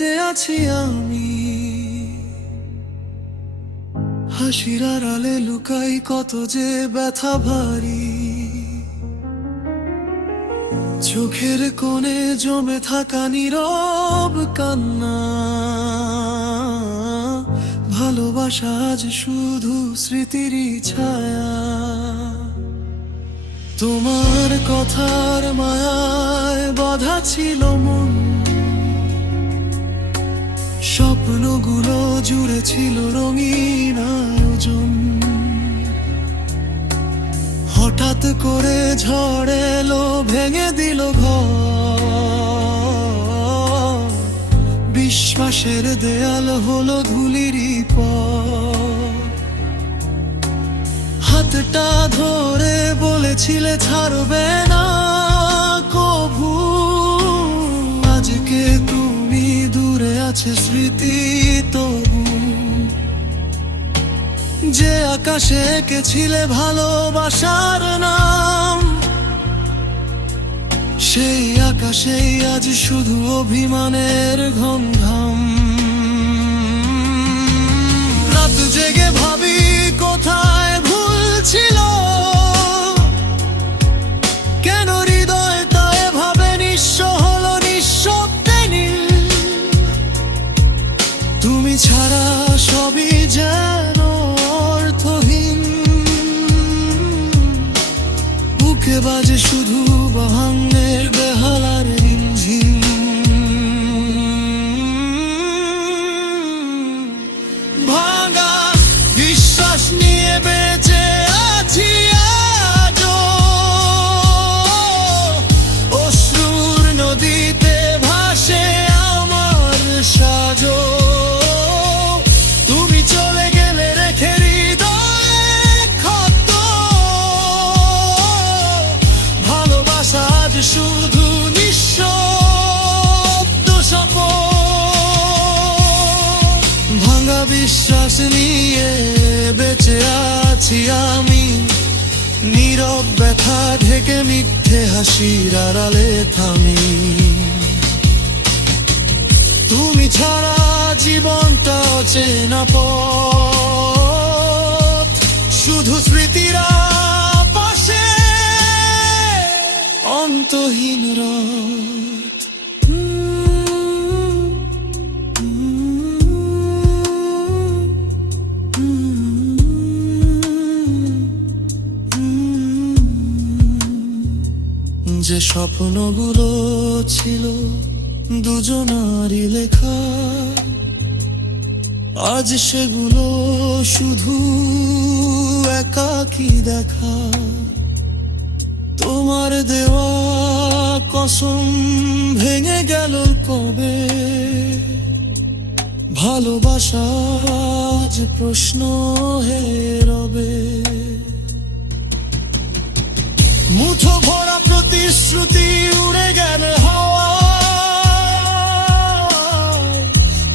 বেঁচে আছি আমি। হাসির আড়ালে লুকাই কত যে ব্যথা ভারী, চোখের কোণে জমে থাকা নীরব কান্না। ভালোবাসা আজ শুধু স্মৃতিরই ছায়া। তোমার কথার মায়ায় বাঁধা ছিল মন, স্বপ্নগুলো জুড়ে ছিল রঙিন আয়োজন। হঠাৎ করে ঝড় এলো, ভেঙে দিল ঘর। বিশ্বাসের দেয়াল হলো ধুলিরই পর। হাতটা ধরে বলেছিলে ছাড়বে না কভু। আজকে তুমি দূরে আছে স্মৃতি তবু। যে আকাশে এঁকেছিলে ভালোবাসার নাম, সেই আকাশেই আজ শুধু অভিমানের ঘমঘম। রাত জেগে ভাবি কোথায় ভুল ছিল, কেন হৃদয়টা এভাবে নিঃস্ব হলো নিঃশব্দে নীল। তুমি ছাড়া সবই যেন অর্থহীন, বুকে বাজে শুধু বাহান্নের বেহালার রিমঝিম। ভাঙা বিশ্বাস নিয়ে বেঁচে আছি আজও, অশ্রুর নদীতে ভাসে আমার সাজো। তুমি চলে গেলে রেখে হৃদয়ে ক্ষত, ভালোবাসা আজ শুধু নিঃশব্দ শপথ। ভাঙা বিশ্বাস নিয়ে বেঁচে আছি আমি, নীরব ব্যথা ঢেকে মিথ্যে হাসির আড়ালে থামি। তুমি ছাড়া জীবনটা অচেনা পথ, শুধু স্মৃতিরা পাশে অন্তহীন রথ। যে স্বপ্নগুলো ছিল দুজনারই লেখা, আজ সেগুলো শুধু একাকী দেখা। তোমার দেওয়া কসম ভেঙে গেল কবে, ভালোবাসা আজ প্রশ্ন হয়ে রবে। মুঠো ভরা প্রতিশ্রুতি উড়ে গেল হাওয়ায়,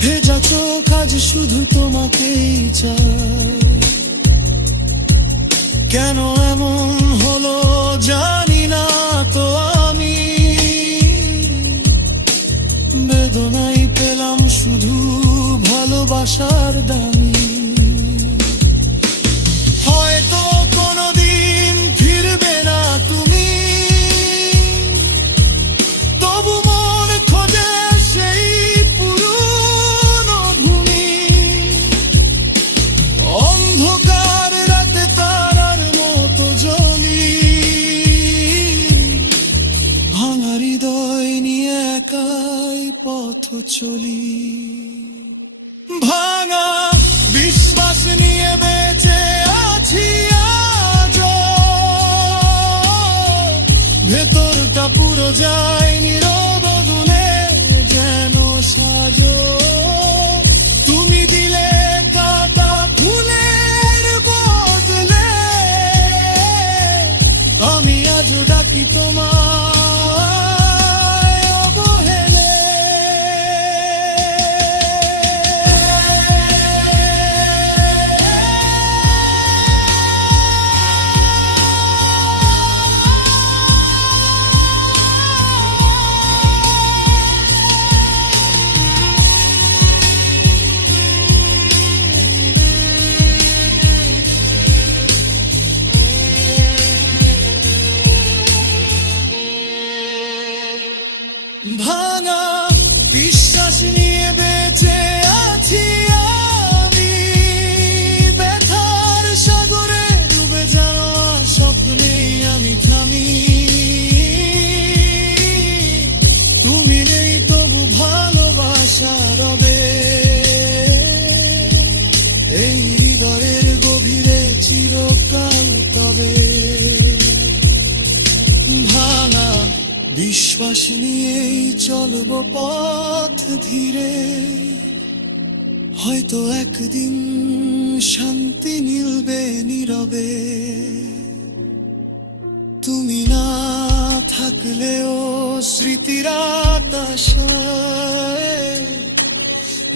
ভেজা চোখ আজ শুধু তোমাকেই চায়। কেন এমন হলো জানি না তো আমি, বেদনাই পেলাম শুধু ভালোবাসার দামি। হয়তো কোনোদিন ফিরবে না তুমি, তবু মন খোঁজে সেই পুরনো ভূমি। অন্ধকার রাতে তারার মতো জ্বলি, ভাঙা হৃদয় নিয়ে একাই পথ চলি। ভাঙা বিশ্বাস নিয়ে বেঁচে আছি আজও, ভেতরটা পুরো যায় নীরব দুলে যেন সাজো। তুমি দিলে কাটা ফুলের বদলে, আমি আজও ডাকি তোমায় অবহেলে। এই হৃদয়ের গভীরে চিরকাল তবে ভাঙা বিশ্বাস নিয়েই চলবো পথ ধীরে, হয়তো একদিন শান্তি মিলবে নীরবে। তুমি না থাকলেও স্মৃতির আকাশে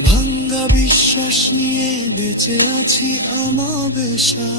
ভাঙ্গা বিশ্বাস নিয়ে বেঁচে আছি আমাবেশায়।